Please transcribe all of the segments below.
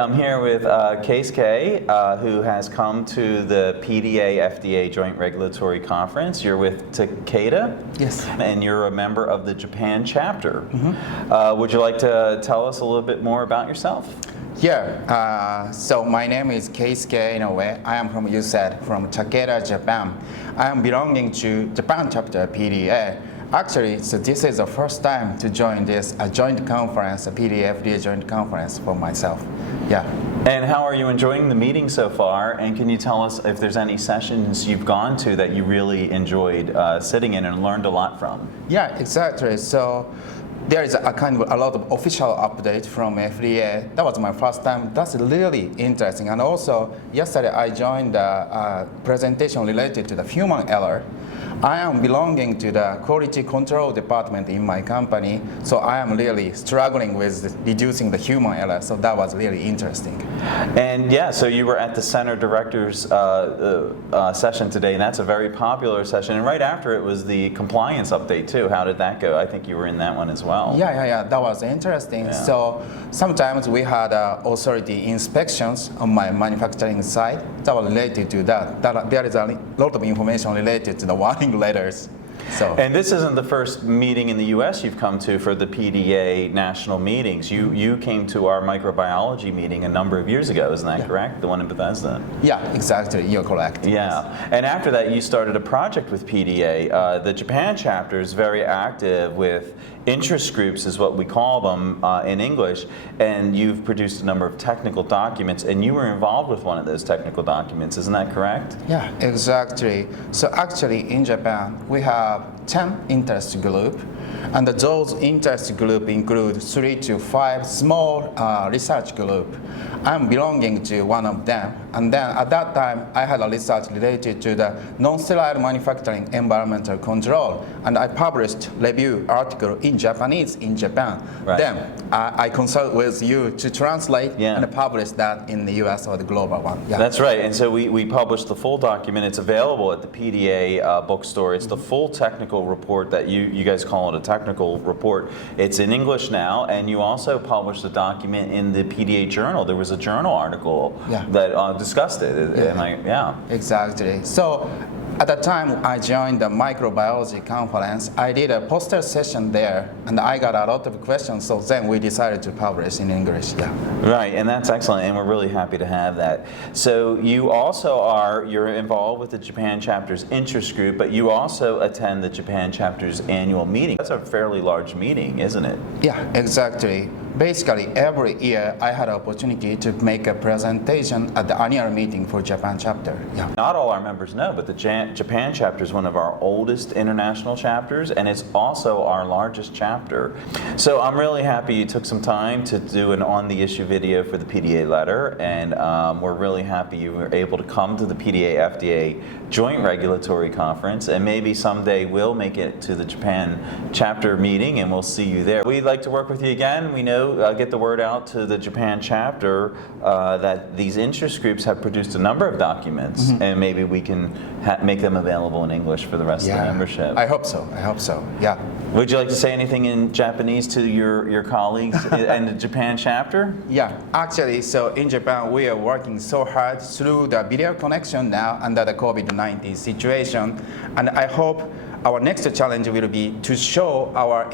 I'm here with Keisuke, who has come to the PDA FDA Joint Regulatory Conference. You're with Takeda? Yes. And you're a member of the Japan chapter. Would you like to tell us a little bit more about yourself? Yeah, so my name is Keisuke Inoue. I am from, you said, from Takeda, Japan. I am belonging to Japan chapter PDA. Actually, so this is the first time to join this joint conference, a PDA FDA joint conference for myself. Yeah. And how are you enjoying the meeting so far? And can you tell us if there's any sessions you've gone to that you really enjoyed sitting in and learned a lot from? Yeah, exactly. So there is a kind of a lot of official update from FDA. That was my first time. That's really interesting. And also, yesterday I joined a presentation related to the human error. I am belonging to the quality control department in my company, so I am really struggling with reducing the human error, so that was really interesting. And yeah, so you were at the Center Directors session today, and that's a very popular session, and right after it was the compliance update too. How did that go? I think you were in that one as well. Yeah, that was interesting. Yeah. So sometimes we had authority inspections on my manufacturing side that was related to that. There is a lot of information related to the warning letters. So. And this isn't the first meeting in the U.S. you've come to for the PDA national meetings. You came to our microbiology meeting a number of years ago, isn't that correct? The one in Bethesda. Yeah, exactly. You're correct. Yeah. Yes. And after that, you started a project with PDA. The Japan chapter is very active with interest groups, is what we call them in English, and you've produced a number of technical documents, and you were involved with one of those technical documents, isn't that correct? Yeah, exactly. So actually in Japan, we have 10 interest groups, and those interest groups include 3 to 5 small research groups. I'm belonging to one of them, and then at that time I had a research related to the non-sterile manufacturing environmental control, and I published review article in Japanese in Japan. Right. Then I consult with you to translate and publish that in the US or the global one. Yeah. That's right, and so we published the full document. It's available at the PDA bookstore. It's the full technical report that you guys call it a technical report. It's in English now, and you also published the document in the PDA journal. There was a journal article that discussed it. Exactly. So at the time I joined the microbiology conference, I did a poster session there, and I got a lot of questions, so then we decided to publish in English. Yeah. Right, and that's excellent, and we're really happy to have that. So you also you're involved with the Japan chapter's interest group, but you also attend the Japan chapter's annual meeting. That's a fairly large meeting, isn't it? Yeah, exactly. Basically, every year I had an opportunity to make a presentation at the annual meeting for Japan chapter. Yeah. Not all our members know, but the Japan chapter is one of our oldest international chapters, and it's also our largest chapter. So I'm really happy you took some time to do an on-the-issue video for the PDA letter, and we're really happy you were able to come to the PDA FDA Joint Regulatory Conference, and maybe someday we'll make it to the Japan chapter meeting, and we'll see you there. We'd like to work with you again. We know get the word out to the Japan chapter that these interest groups have produced a number of documents, and maybe we can make them available in English for the rest of the membership. I hope so. Yeah. Would you like to say anything in Japanese to your colleagues in the Japan chapter? Yeah, actually, so in Japan, we are working so hard through the video connection now under the COVID-19 situation, and I hope our next challenge will be to show our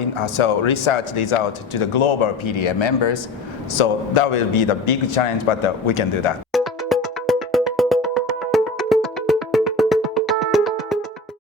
research result to the global PDA members. So that will be the big challenge, but we can do that.